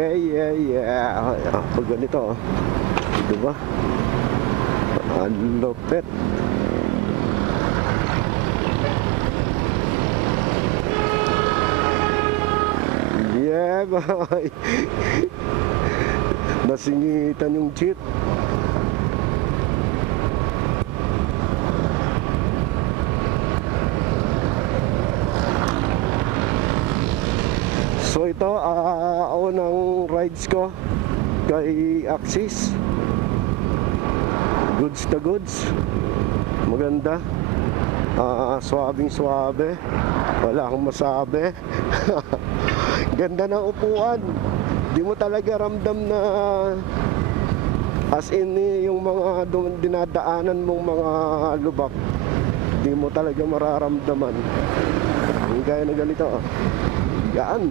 Yeah, yeah, yeah. Pag ganito, diba? Ang lupit. Yeah, boy. Nasingitan yung jeep. So ito, unang rides ko kay Axis. Goods na goods. Maganda. Swabing swabe. Wala akong masabi. Ganda ng upuan. Di mo talaga ramdam na as in yung mga dinadaanan mong mga lubak. Di mo talaga mararamdaman. Yung gaya na ganito. Gaan.